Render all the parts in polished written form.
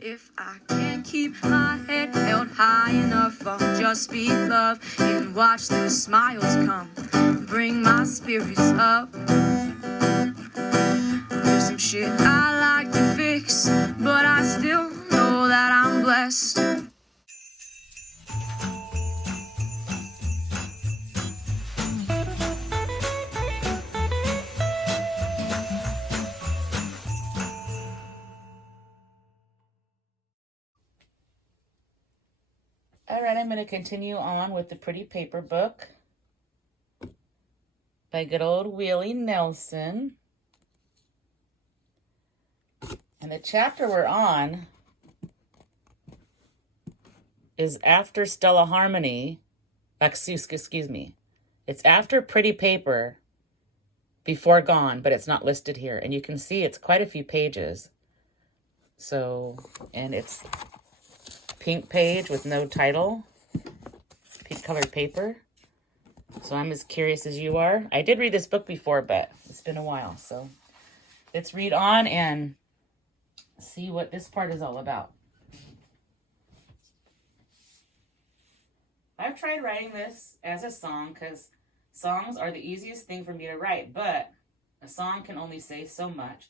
If I can't keep my head held high enough, I'll just speak love and watch the smiles come, bring my spirits up. There's some shit I like to fix, but I still know that I'm blessed. All right, I'm going to continue on with the Pretty Paper book by good old Willie Nelson. And the chapter we're on is after Stella Harmony. Excuse me. It's after Pretty Paper, before Gone, but it's not listed here. And you can see it's quite a few pages. So, and it's pink page with no title, pink colored paper. So I'm as curious as you are. I did read this book before, but it's been a while. So let's read on and see what this part is all about. I've tried writing this as a song because songs are the easiest thing for me to write, but a song can only say so much.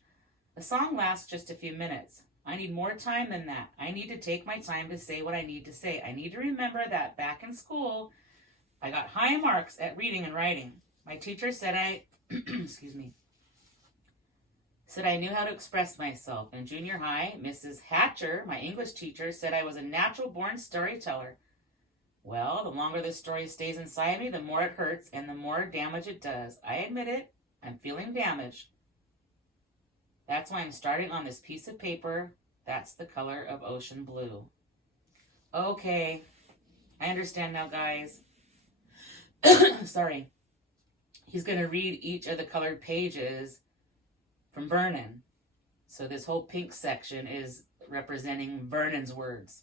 A song lasts just a few minutes. I need more time than that. I need to take my time to say what I need to say. I need to remember that back in school, I got high marks at reading and writing. My teacher said said I knew how to express myself. In junior high, Mrs. Hatcher, my English teacher, said I was a natural-born storyteller. Well, the longer this story stays inside me, the more it hurts and the more damage it does. I admit it. I'm feeling damaged. That's why I'm starting on this piece of paper. That's the color of ocean blue. Okay, I understand now, guys. Sorry. He's going to read each of the colored pages from Vernon. So this whole pink section is representing Vernon's words.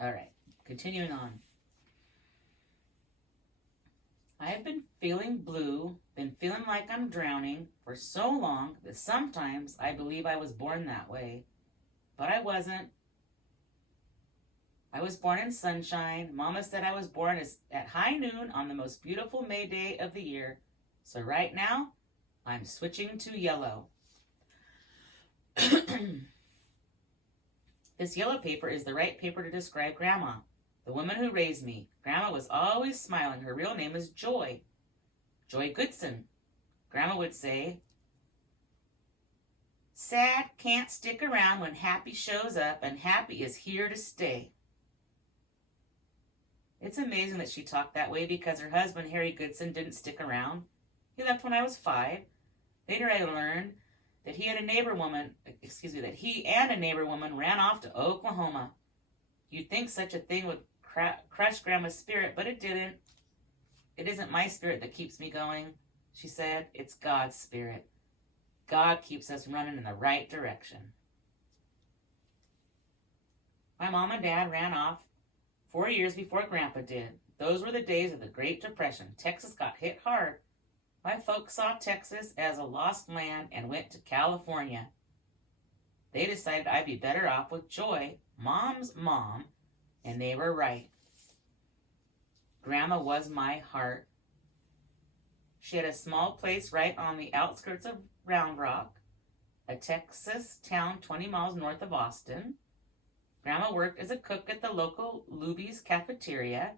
All right, continuing on. I've been feeling blue, been feeling like I'm drowning for so long that sometimes I believe I was born that way. But I wasn't. I was born in sunshine. Mama said I was born at high noon on the most beautiful May day of the year. So right now, I'm switching to yellow. This yellow paper is the right paper to describe Grandma, the woman who raised me. Grandma was always smiling. Her real name is Joy. Joy Goodson. Grandma would say, sad can't stick around when happy shows up, and happy is here to stay. It's amazing that she talked that way because her husband, Harry Goodson, didn't stick around. He left when I was 5. Later I learned that he and a neighbor woman ran off to Oklahoma. You'd think such a thing would crush Grandma's spirit, but it didn't. It isn't my spirit that keeps me going, she said. It's God's spirit. God keeps us running in the right direction. My mom and dad ran off 4 years before Grandpa did. Those were the days of the Great Depression. Texas got hit hard. My folks saw Texas as a lost land and went to California. They decided I'd be better off with Joy, Mom's mom, and they were right. Grandma was my heart. She had a small place right on the outskirts of Round Rock, a Texas town 20 miles north of Austin. Grandma worked as a cook at the local Luby's cafeteria.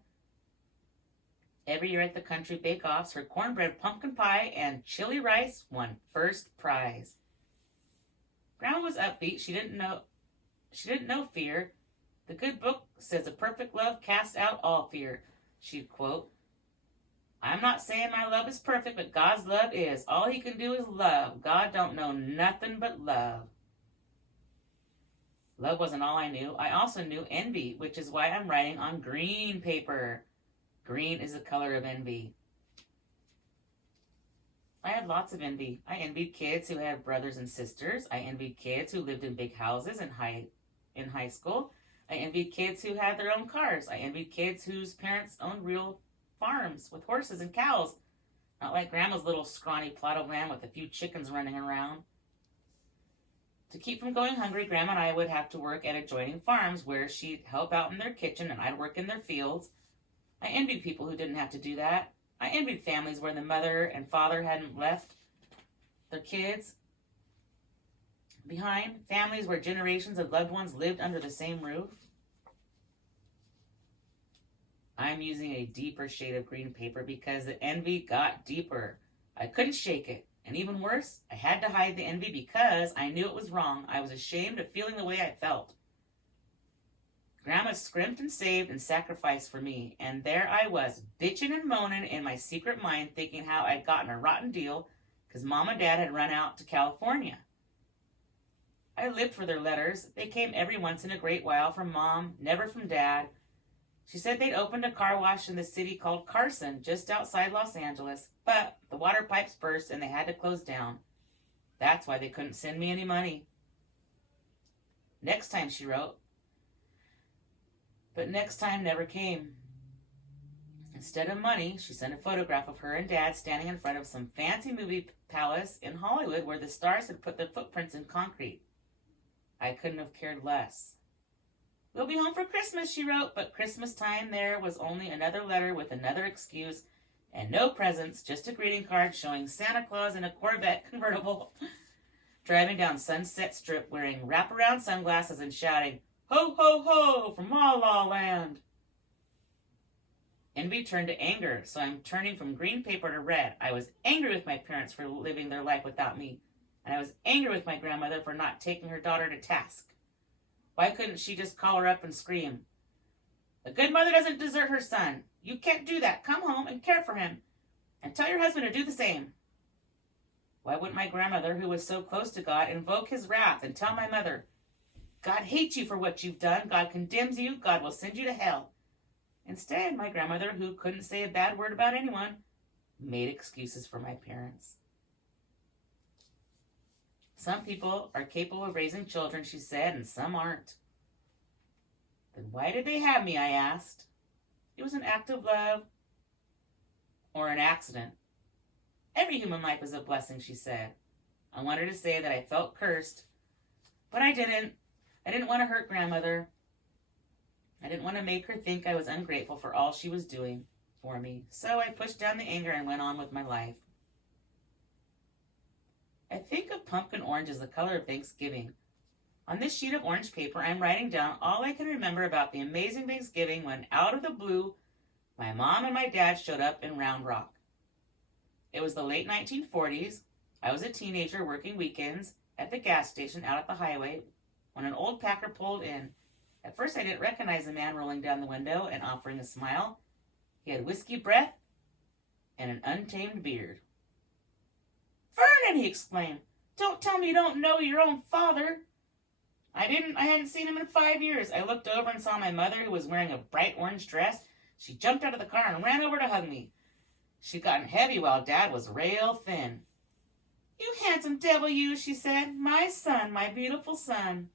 Every year at the country bake-offs, her cornbread pumpkin pie and chili rice won first prize. Grandma was upbeat. She didn't know fear. The good book says a perfect love casts out all fear. She'd quote, I'm not saying my love is perfect, but God's love is. All he can do is love. God don't know nothing but love. Love wasn't all I knew. I also knew envy, which is why I'm writing on green paper. Green is the color of envy. I had lots of envy. I envied kids who had brothers and sisters. I envied kids who lived in big houses in high school. I envied kids who had their own cars. I envied kids whose parents owned real farms with horses and cows. Not like Grandma's little scrawny plot of land with a few chickens running around. To keep from going hungry, Grandma and I would have to work at adjoining farms where she'd help out in their kitchen and I'd work in their fields. I envied people who didn't have to do that. I envied families where the mother and father hadn't left their kids behind. Families where generations of loved ones lived under the same roof. I'm using a deeper shade of green paper because the envy got deeper. I couldn't shake it. And even worse, I had to hide the envy because I knew it was wrong. I was ashamed of feeling the way I felt. Grandma scrimped and saved and sacrificed for me, and there I was, bitching and moaning in my secret mind, thinking how I'd gotten a rotten deal because Mom and Dad had run out to California. I lived for their letters. They came every once in a great while from Mom, never from Dad. She said they'd opened a car wash in the city called Carson, just outside Los Angeles, but the water pipes burst and they had to close down. That's why they couldn't send me any money. Next time, she wrote. But next time never came. Instead of money, she sent a photograph of her and Dad standing in front of some fancy movie palace in Hollywood where the stars had put their footprints in concrete. I couldn't have cared less. We'll be home for Christmas, she wrote, but Christmas time there was only another letter with another excuse and no presents, just a greeting card showing Santa Claus in a Corvette convertible driving down Sunset Strip wearing wraparound sunglasses and shouting, "Ho, ho, ho, from La La Land." Envy turned to anger, so I'm turning from green paper to red. I was angry with my parents for living their life without me, and I was angry with my grandmother for not taking her daughter to task. Why couldn't she just call her up and scream, "A good mother doesn't desert her son. You can't do that. Come home and care for him. And tell your husband to do the same." Why wouldn't my grandmother, who was so close to God, invoke his wrath and tell my mother, "God hates you for what you've done. God condemns you. God will send you to hell." Instead, my grandmother, who couldn't say a bad word about anyone, made excuses for my parents. Some people are capable of raising children, she said, and some aren't. Then why did they have me, I asked. It was an act of love or an accident. Every human life is a blessing, she said. I wanted to say that I felt cursed, but I didn't. I didn't want to hurt grandmother. I didn't want to make her think I was ungrateful for all she was doing for me. So I pushed down the anger and went on with my life. I think of pumpkin orange as the color of Thanksgiving. On this sheet of orange paper, I'm writing down all I can remember about the amazing Thanksgiving when, out of the blue, my mom and my dad showed up in Round Rock. It was the late 1940s. I was a teenager working weekends at the gas station out at the highway when an old packer pulled in. At first, I didn't recognize the man rolling down the window and offering a smile. He had whiskey breath and an untamed beard. "Vernon!" he exclaimed. "Don't tell me you don't know your own father." I hadn't seen him in 5 years. I looked over and saw my mother, who was wearing a bright orange dress. She jumped out of the car and ran over to hug me. She'd gotten heavy while Dad was rail thin. "You handsome devil, you," she said. "My son, my beautiful son."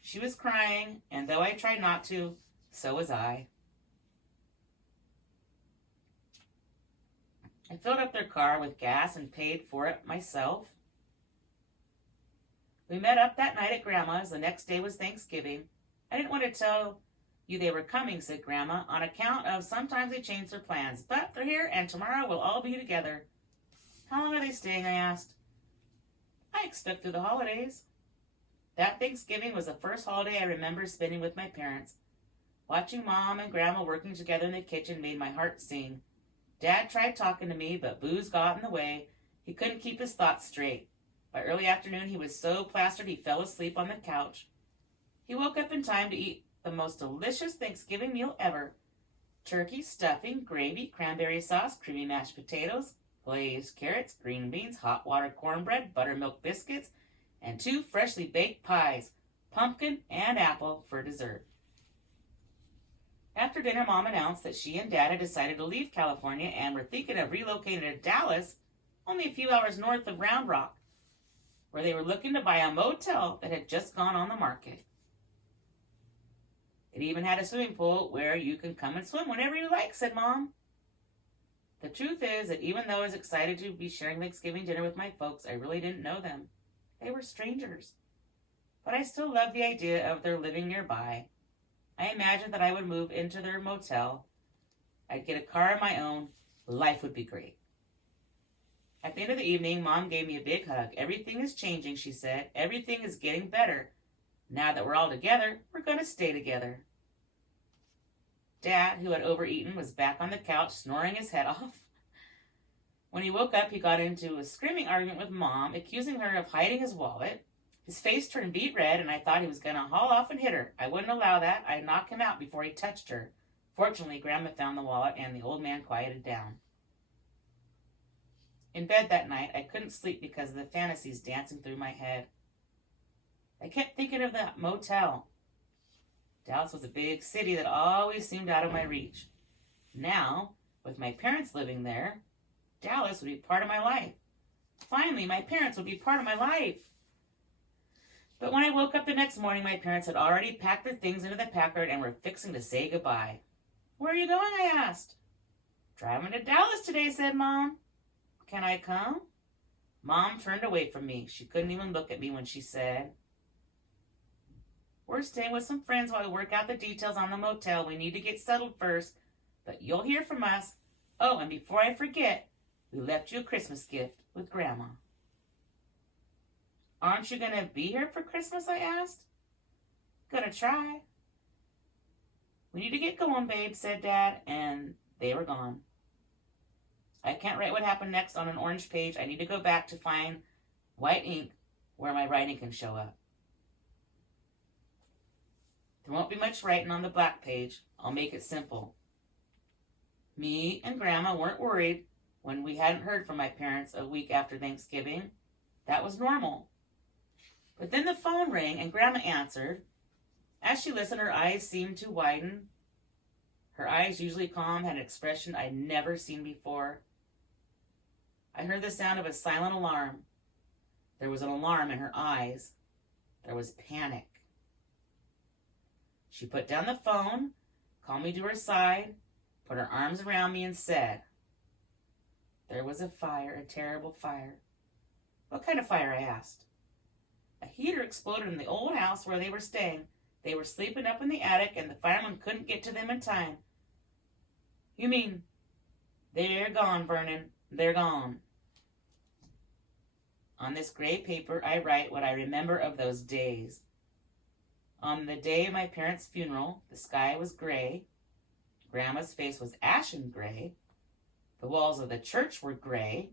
She was crying, and though I tried not to, so was I. I filled up their car with gas and paid for it myself. We met up that night at Grandma's. The next day was Thanksgiving. I didn't want to tell you they were coming, said Grandma, on account of sometimes they change their plans. But they're here, and tomorrow we'll all be together. How long are they staying, I asked. I expect through the holidays. That Thanksgiving was the first holiday I remember spending with my parents. Watching Mom and Grandma working together in the kitchen made my heart sing. Dad tried talking to me, but booze got in the way. He couldn't keep his thoughts straight. By early afternoon, he was so plastered he fell asleep on the couch. He woke up in time to eat the most delicious Thanksgiving meal ever. Turkey, stuffing, gravy, cranberry sauce, creamy mashed potatoes, glazed carrots, green beans, hot water cornbread, buttermilk biscuits, and 2 freshly baked pies, pumpkin and apple, for dessert. After dinner, Mom announced that she and Dad had decided to leave California and were thinking of relocating to Dallas, only a few hours north of Round Rock, where they were looking to buy a motel that had just gone on the market. It even had a swimming pool where you can come and swim whenever you like, said Mom. The truth is that even though I was excited to be sharing Thanksgiving dinner with my folks, I really didn't know them. They were strangers. but I still loved the idea of their living nearby. I imagined that I would move into their motel. I'd get a car of my own. Life would be great. At the end of the evening, Mom gave me a big hug. Everything is changing, she said. Everything is getting better. Now that we're all together, we're going to stay together. Dad, who had overeaten, was back on the couch, snoring his head off. When he woke up, he got into a screaming argument with Mom, accusing her of hiding his wallet. His face turned beet red, and I thought he was going to haul off and hit her. I wouldn't allow that. I'd knock him out before he touched her. Fortunately, Grandma found the wallet, and the old man quieted down. In bed that night, I couldn't sleep because of the fantasies dancing through my head. I kept thinking of that motel. Dallas was a big city that always seemed out of my reach. Now, with my parents living there, Dallas would be part of my life. Finally, my parents would be part of my life. But when I woke up the next morning, my parents had already packed their things into the Packard and were fixing to say goodbye. Where are you going? I asked. Driving to Dallas today, said Mom. Can I come? Mom turned away from me. She couldn't even look at me when she said, we're staying with some friends while we work out the details on the motel. We need to get settled first, but you'll hear from us. Oh, and before I forget, we left you a Christmas gift with Grandma. Aren't you going to be here for Christmas? I asked. Gonna try. We need to get going, babe, said Dad, and they were gone. I can't write what happened next on an orange page. I need to go back to find white ink where my writing can show up. There won't be much writing on the black page. I'll make it simple. Me and Grandma weren't worried when we hadn't heard from my parents a week after Thanksgiving. That was normal. But then the phone rang and Grandma answered. As she listened, her eyes seemed to widen. Her eyes, usually calm, had an expression I'd never seen before. I heard the sound of a silent alarm. There was an alarm in her eyes. There was panic. She put down the phone, called me to her side, put her arms around me and said, there was a fire, a terrible fire. What kind of fire? I asked. A heater exploded in the old house where they were staying. They were sleeping up in the attic and the firemen couldn't get to them in time. You mean, they're gone, Vernon. They're gone. On this gray paper, I write what I remember of those days. On the day of my parents' funeral, the sky was gray. Grandma's face was ashen gray. The walls of the church were gray.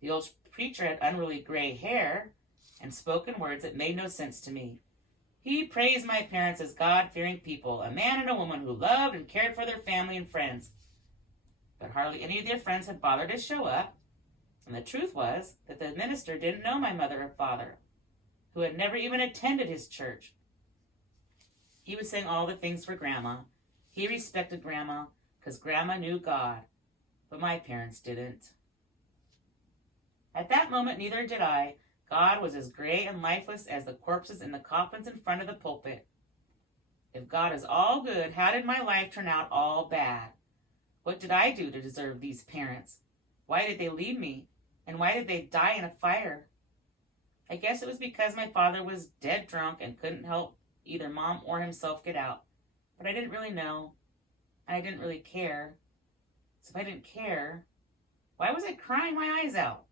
The old preacher had unruly gray hair and spoken words that made no sense to me. He praised my parents as God-fearing people, a man and a woman who loved and cared for their family and friends. But hardly any of their friends had bothered to show up, and the truth was that the minister didn't know my mother or father, who had never even attended his church. He was saying all the things for Grandma. He respected Grandma because Grandma knew God, but my parents didn't. At that moment, neither did I. God was as gray and lifeless as the corpses in the coffins in front of the pulpit. If God is all good, how did my life turn out all bad? What did I do to deserve these parents? Why did they leave me? And why did they die in a fire? I guess it was because my father was dead drunk and couldn't help either Mom or himself get out. But I didn't really know. And I didn't really care. So if I didn't care, why was I crying my eyes out?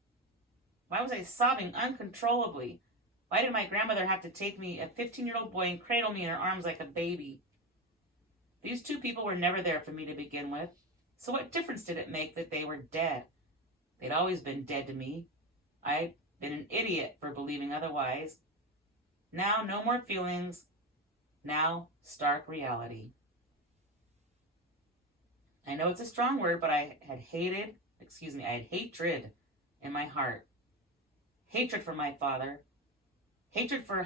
Why was I sobbing uncontrollably? Why did my grandmother have to take me, a 15-year-old boy, and cradle me in her arms like a baby? These two people were never there for me to begin with. So what difference did it make that they were dead? They'd always been dead to me. I'd been an idiot for believing otherwise. Now, no more feelings. Now, stark reality. I know it's a strong word, but I had hatred in my heart. Hatred for my father. Hatred for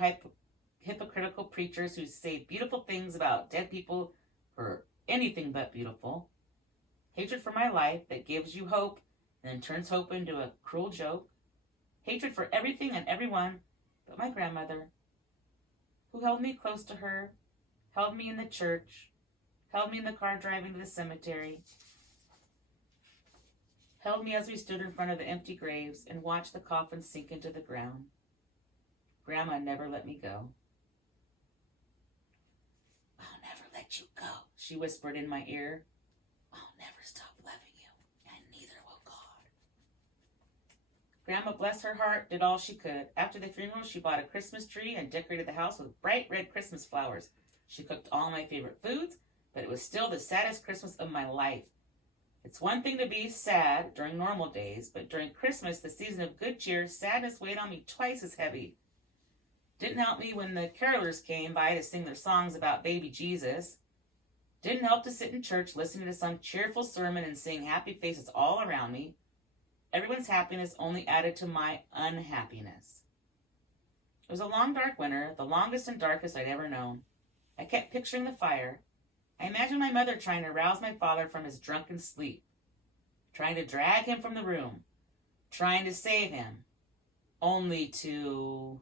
hypocritical preachers who say beautiful things about dead people who are anything but beautiful. Hatred for my life that gives you hope and then turns hope into a cruel joke. Hatred for everything and everyone but my grandmother, who held me close to her, held me in the church, held me in the car driving to the cemetery, held me as we stood in front of the empty graves and watched the coffins sink into the ground. Grandma never let me go. I'll never let you go, she whispered in my ear. I'll never stop loving you, and neither will God. Grandma, bless her heart, did all she could. After the funeral, she bought a Christmas tree and decorated the house with bright red Christmas flowers. She cooked all my favorite foods, but it was still the saddest Christmas of my life. It's one thing to be sad during normal days, but during Christmas, the season of good cheer, sadness weighed on me twice as heavy. Didn't help me when the carolers came by to sing their songs about baby Jesus. Didn't help to sit in church listening to some cheerful sermon and seeing happy faces all around me. Everyone's happiness only added to my unhappiness. It was a long, dark winter, the longest and darkest I'd ever known. I kept picturing the fire. I imagined my mother trying to rouse my father from his drunken sleep, trying to drag him from the room, trying to save him, only to...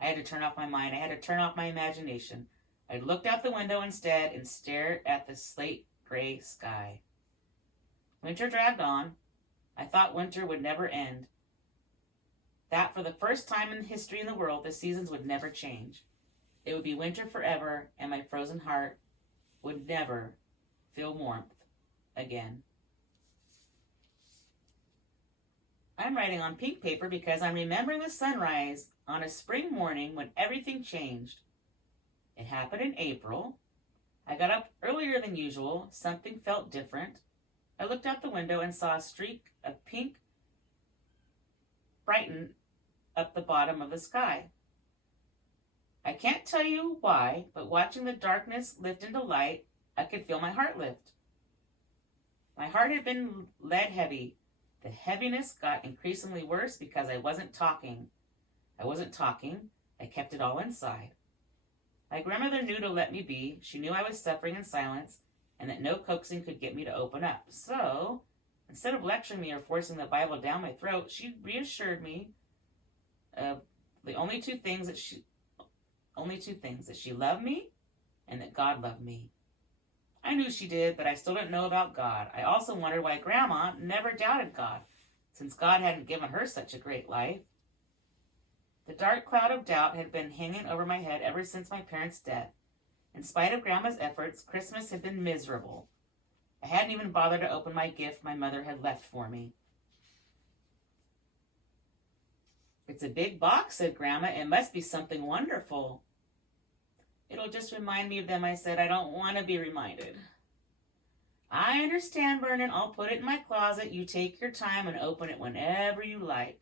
I had to turn off my mind. I had to turn off my imagination. I looked out the window instead and stared at the slate gray sky. Winter dragged on. I thought winter would never end. That for the first time in history in the world, the seasons would never change. It would be winter forever, and my frozen heart would never feel warmth again. I'm writing on pink paper because I'm remembering the sunrise on a spring morning when everything changed. It happened in April. I got up earlier than usual. Something felt different. I looked out the window and saw a streak of pink brighten up the bottom of the sky. I can't tell you why, but watching the darkness lift into light, I could feel my heart lift. My heart had been lead heavy. The heaviness got increasingly worse because I wasn't talking. I kept it all inside. My grandmother knew to let me be. She knew I was suffering in silence and that no coaxing could get me to open up. So, instead of lecturing me or forcing the Bible down my throat, she reassured me of the only two things, that she loved me and that God loved me. I knew she did, but I still didn't know about God. I also wondered why Grandma never doubted God, since God hadn't given her such a great life. The dark cloud of doubt had been hanging over my head ever since my parents' death. In spite of Grandma's efforts, Christmas had been miserable. I hadn't even bothered to open my gift my mother had left for me. It's a big box, said Grandma. It must be something wonderful. It'll just remind me of them, I said. I don't want to be reminded. I understand, Vernon. I'll put it in my closet. You take your time and open it whenever you like.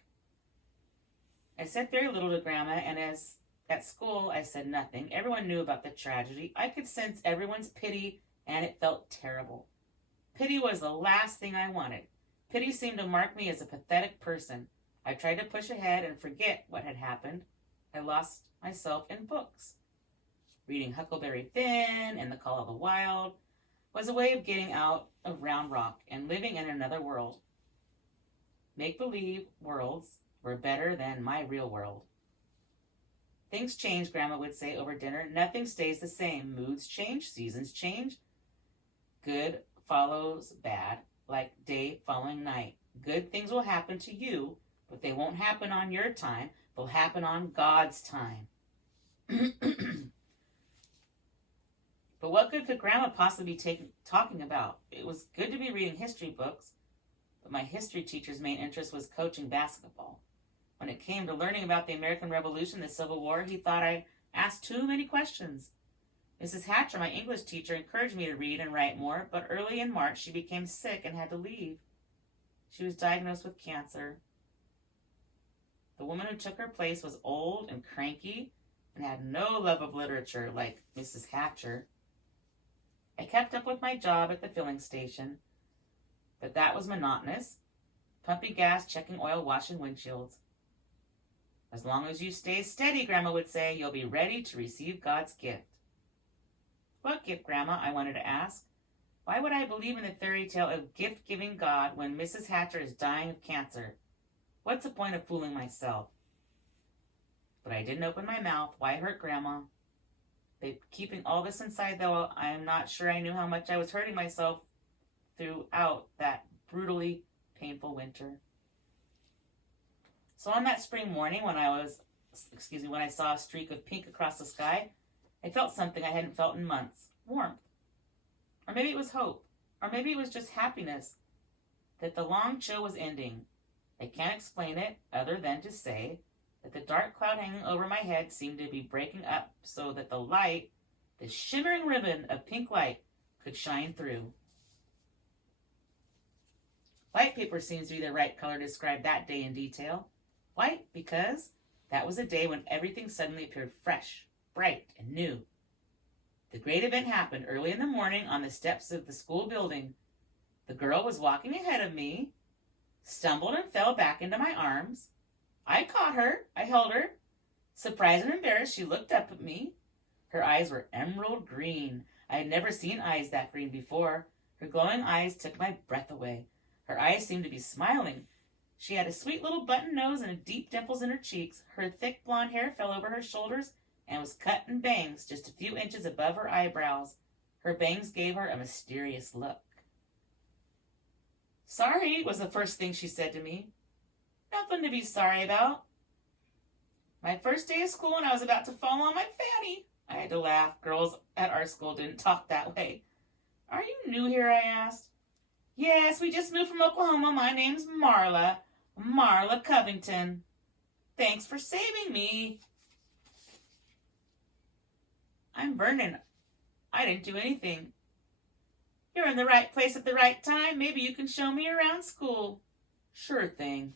I said very little to Grandma, and as at school I said nothing. Everyone knew about the tragedy. I could sense everyone's pity, and it felt terrible. Pity was the last thing I wanted. Pity seemed to mark me as a pathetic person. I tried to push ahead and forget what had happened. I lost myself in books. Reading Huckleberry Finn and The Call of the Wild was a way of getting out of Round Rock and living in another world. Make-believe worlds were better than my real world. Things change, Grandma would say over dinner. Nothing stays the same. Moods change, seasons change. Good follows bad, like day following night. Good things will happen to you, but they won't happen on your time. They'll happen on God's time. But what good could Grandma possibly be talking about? It was good to be reading history books, but my history teacher's main interest was coaching basketball. When it came to learning about the American Revolution, the Civil War, he thought I asked too many questions. Mrs. Hatcher, my English teacher, encouraged me to read and write more, but early in March she became sick and had to leave. She was diagnosed with cancer. The woman who took her place was old and cranky and had no love of literature like Mrs. Hatcher. I kept up with my job at the filling station, but that was monotonous. Pumping gas, checking oil, washing windshields. As long as you stay steady, Grandma would say, you'll be ready to receive God's gift. What gift, Grandma? I wanted to ask. Why would I believe in the fairy tale of gift-giving God when Mrs. Hatcher is dying of cancer? What's the point of fooling myself? But I didn't open my mouth. Why hurt Grandma? Keeping all this inside, though, I'm not sure I knew how much I was hurting myself throughout that brutally painful winter. So on that spring morning when I saw a streak of pink across the sky, I felt something I hadn't felt in months. Warmth. Or maybe it was hope. Or maybe it was just happiness that the long chill was ending. I can't explain it other than to say that the dark cloud hanging over my head seemed to be breaking up so that the light, the shimmering ribbon of pink light, could shine through. White paper seems to be the right color to describe that day in detail. White because that was a day when everything suddenly appeared fresh, bright, and new. The great event happened early in the morning on the steps of the school building. The girl was walking ahead of me, stumbled and fell back into my arms. I caught her. I held her. Surprised and embarrassed, she looked up at me. Her eyes were emerald green. I had never seen eyes that green before. Her glowing eyes took my breath away. Her eyes seemed to be smiling. She had a sweet little button nose and deep dimples in her cheeks. Her thick blonde hair fell over her shoulders and was cut in bangs just a few inches above her eyebrows. Her bangs gave her a mysterious look. "Sorry," was the first thing she said to me. "Nothing to be sorry about." My first day of school and I was about to fall on my fanny. I had to laugh. Girls at our school didn't talk that way. "Are you new here?" I asked. "Yes, we just moved from Oklahoma. My name's Marla Covington." "Thanks for saving me." "I'm Vernon. I didn't do anything." "You're in the right place at the right time. Maybe you can show me around school." "Sure thing."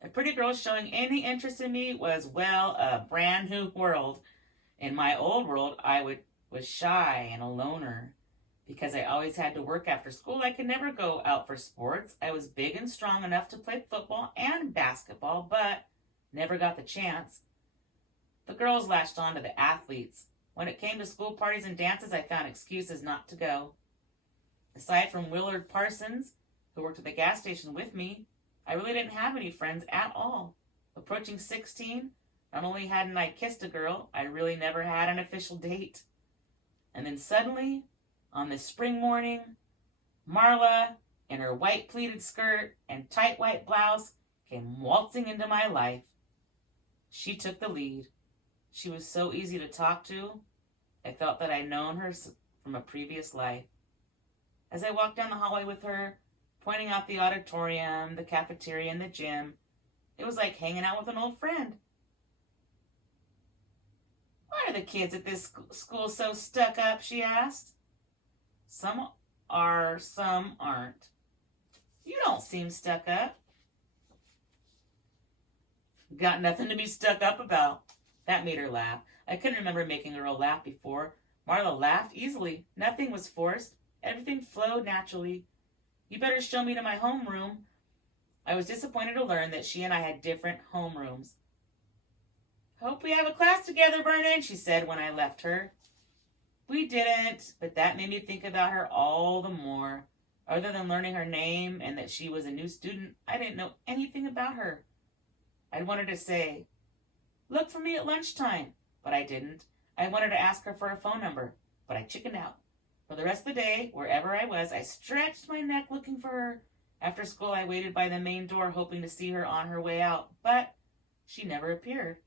A pretty girl showing any interest in me was, well, a brand new world. In my old world, I was shy and a loner. Because I always had to work after school, I could never go out for sports. I was big and strong enough to play football and basketball, but never got the chance. The girls latched on to the athletes. When it came to school parties and dances, I found excuses not to go. Aside from Willard Parsons, who worked at the gas station with me, I really didn't have any friends at all. Approaching 16, not only hadn't I kissed a girl, I really never had an official date. And then suddenly, on this spring morning, Marla, in her white pleated skirt and tight white blouse, came waltzing into my life. She took the lead. She was so easy to talk to. I felt that I'd known her from a previous life. As I walked down the hallway with her, pointing out the auditorium, the cafeteria, and the gym, it was like hanging out with an old friend. "Why are the kids at this school so stuck up?" she asked. "Some are, some aren't." "You don't seem stuck up." "Got nothing to be stuck up about." That made her laugh. I couldn't remember making a girl laugh before. Marla laughed easily. Nothing was forced. Everything flowed naturally. "You better show me to my homeroom." I was disappointed to learn that she and I had different homerooms. "Hope we have a class together, Vernon," she said when I left her. We didn't, but that made me think about her all the more. Other than learning her name and that she was a new student, I didn't know anything about her. I wanted to say, "Look for me at lunchtime," but I didn't. I wanted to ask her for a phone number, but I chickened out. For the rest of the day, wherever I was, I stretched my neck looking for her. After school, I waited by the main door hoping to see her on her way out, but she never appeared.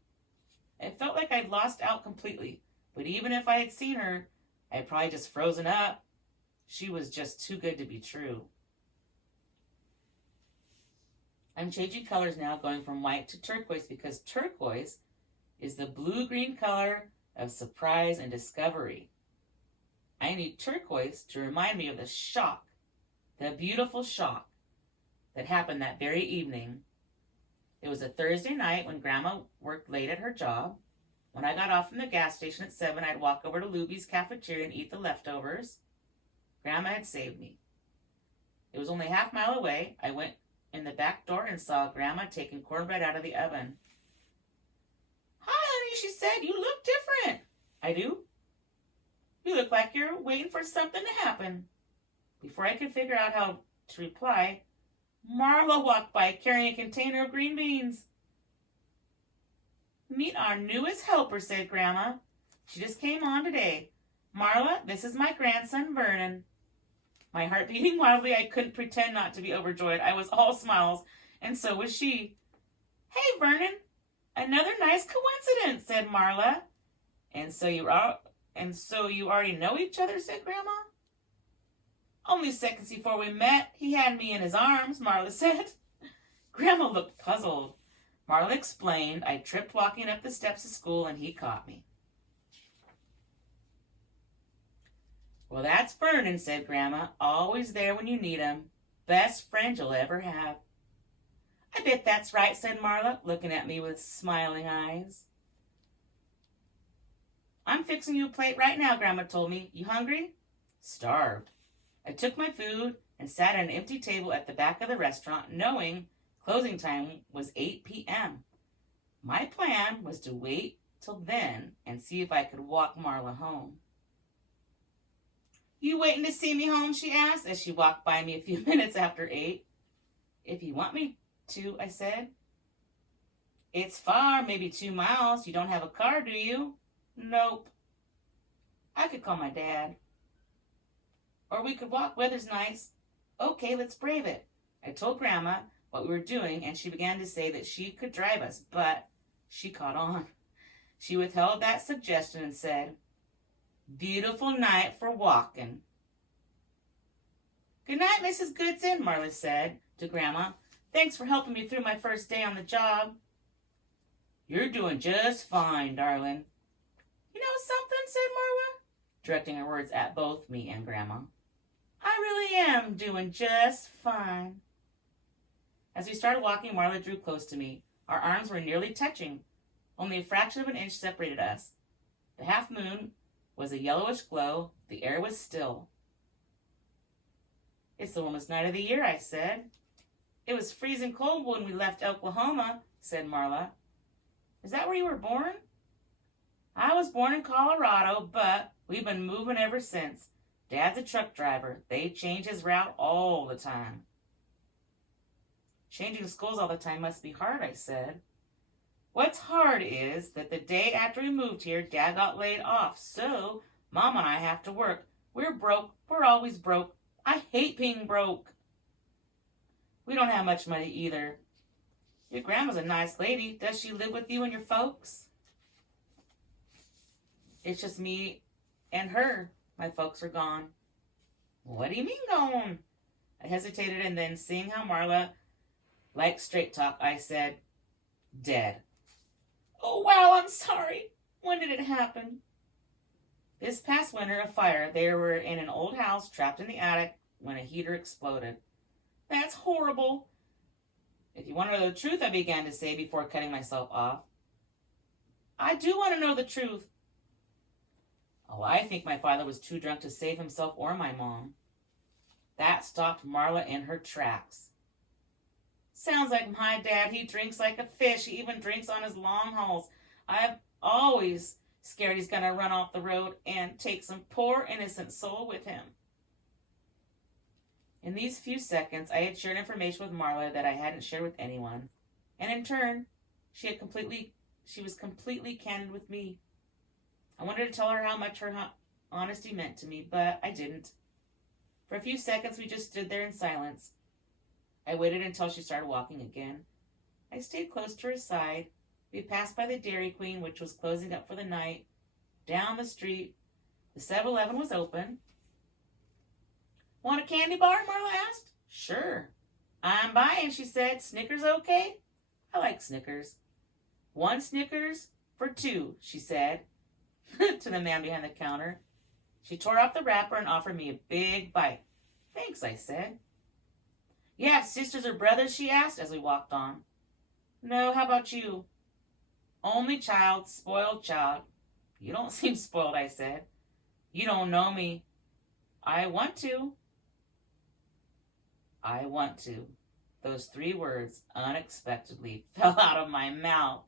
I felt like I'd lost out completely. But even if I had seen her, I had probably just frozen up. She was just too good to be true. I'm changing colors now, going from white to turquoise, because turquoise is the blue-green color of surprise and discovery. I need turquoise to remind me of the shock, the beautiful shock that happened that very evening. It was a Thursday night when Grandma worked late at her job. When I got off from the gas station at 7, I'd walk over to Luby's cafeteria and eat the leftovers. Grandma had saved me. It was only a half-mile away. I went in the back door and saw Grandma taking cornbread out of the oven. "Hi, honey," she said. "You look different." "I do?" "You look like you're waiting for something to happen." Before I could figure out how to reply, Marla walked by carrying a container of green beans. "Meet our newest helper," said Grandma. "She just came on today. Marla, this is my grandson, Vernon." My heart beating wildly, I couldn't pretend not to be overjoyed. I was all smiles, and so was she. Hey, Vernon, another nice coincidence, said Marla. And so you already know each other, said Grandma. Only seconds before we met, he had me in his arms, Marla said. Grandma looked puzzled. Marla explained, I tripped walking up the steps of school and he caught me. Well, that's Vernon, said Grandma. Always there when you need him. Best friend you'll ever have. I bet that's right, said Marla, looking at me with smiling eyes. I'm fixing you a plate right now, Grandma told me. You hungry? Starved. I took my food and sat at an empty table at the back of the restaurant, knowing closing time was 8 p.m. My plan was to wait till then and see if I could walk Marla home. You waiting to see me home, she asked as she walked by me a few minutes after 8. If you want me to, I said. It's far, maybe 2 miles. You don't have a car, do you? Nope. I could call my dad. Or we could walk, weather's nice. Okay, let's brave it. I told Grandma what we were doing, and she began to say that she could drive us, but she caught on. She withheld that suggestion and said, beautiful night for walking. Good night, Mrs. Goodson, Marla said to Grandma. Thanks for helping me through my first day on the job. You're doing just fine, darling. You know something, said Marla, directing her words at both me and Grandma. I really am doing just fine. As we started walking, Marla drew close to me. Our arms were nearly touching. Only a fraction of an inch separated us. The half moon was a yellowish glow. The air was still. It's the warmest night of the year, I said. It was freezing cold when we left Oklahoma, said Marla. Is that where you were born? I was born in Colorado, but we've been moving ever since. Dad's a truck driver. They change his route all the time. Changing schools all the time must be hard, I said. What's hard is that the day after we moved here, Dad got laid off, so Mom and I have to work. We're broke. We're always broke. I hate being broke. We don't have much money either. Your grandma's a nice lady. Does she live with you and your folks? It's just me and her. My folks are gone. What do you mean gone? I hesitated, and then seeing how Marla liked straight talk, I said, dead. Oh, wow, I'm sorry. When did it happen? This past winter, a fire. They were in an old house, trapped in the attic, when a heater exploded. That's horrible. If you want to know the truth, I began to say before cutting myself off. I do want to know the truth. Oh, I think my father was too drunk to save himself or my mom. That stopped Marla in her tracks. Sounds like my dad. He drinks like a fish. He even drinks on his long hauls. I'm always scared he's going to run off the road and take some poor innocent soul with him. In these few seconds, I had shared information with Marla that I hadn't shared with anyone. And in turn, she was completely candid with me. I wanted to tell her how much her honesty meant to me, but I didn't. For a few seconds, we just stood there in silence. I waited until she started walking again. I stayed close to her side. We passed by the Dairy Queen, which was closing up for the night. Down the street, the 7-Eleven was open. Want a candy bar? Marla asked. Sure. I'm buying, she said. Snickers okay? I like Snickers. 1 Snickers for 2, she said to the man behind the counter. She tore off the wrapper and offered me a big bite. Thanks, I said. You have sisters or brothers, she asked as we walked on. No, how about you? Only child, spoiled child. You don't seem spoiled, I said. You don't know me. I want to. I want to. Those 3 words unexpectedly fell out of my mouth.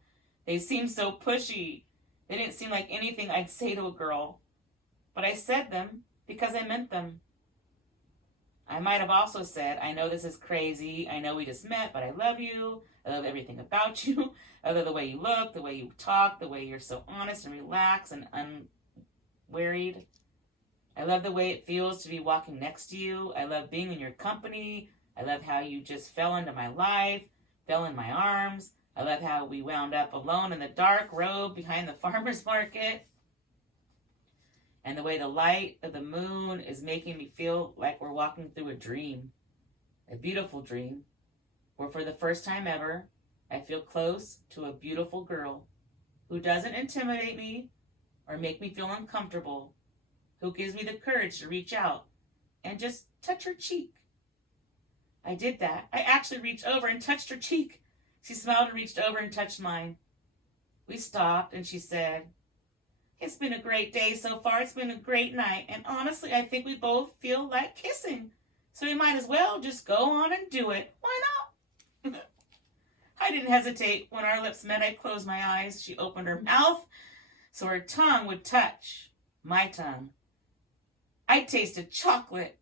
They seemed so pushy. They didn't seem like anything I'd say to a girl. But I said them because I meant them. I might have also said, I know this is crazy. I know we just met, but I love you. I love everything about you. I love the way you look, the way you talk, the way you're so honest and relaxed and unworried. I love the way it feels to be walking next to you. I love being in your company. I love how you just fell into my life, fell in my arms. I love how we wound up alone in the dark road behind the farmer's market. And the way the light of the moon is making me feel like we're walking through a dream. A beautiful dream. Where for the first time ever, I feel close to a beautiful girl who doesn't intimidate me or make me feel uncomfortable, who gives me the courage to reach out and just touch her cheek. I did that. I actually reached over and touched her cheek. She smiled and reached over and touched mine. We stopped and she said, "It's been a great day so far. It's been a great night. And honestly, I think we both feel like kissing. So we might as well just go on and do it. Why not?" I didn't hesitate. When our lips met, I closed my eyes. She opened her mouth so her tongue would touch my tongue. I tasted chocolate.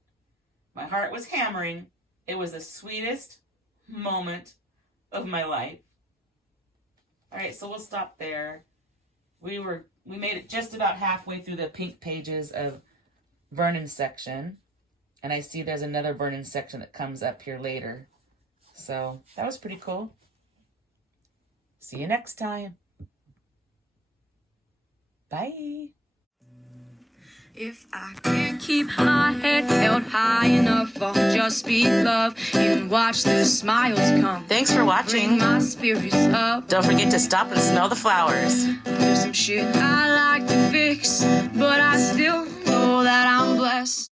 My heart was hammering. It was the sweetest moment of my life. All right, so we'll stop there. We made it just about halfway through the pink pages of Vernon's section. And I see there's another Vernon section that comes up here later. So that was pretty cool. See you next time. Bye. If I can't keep my head held high enough, I'll just be love and watch the smiles come. Thanks for watching. Bring my spirits up. Don't forget to stop and smell the flowers. There's some shit I like to fix, but I still know that I'm blessed.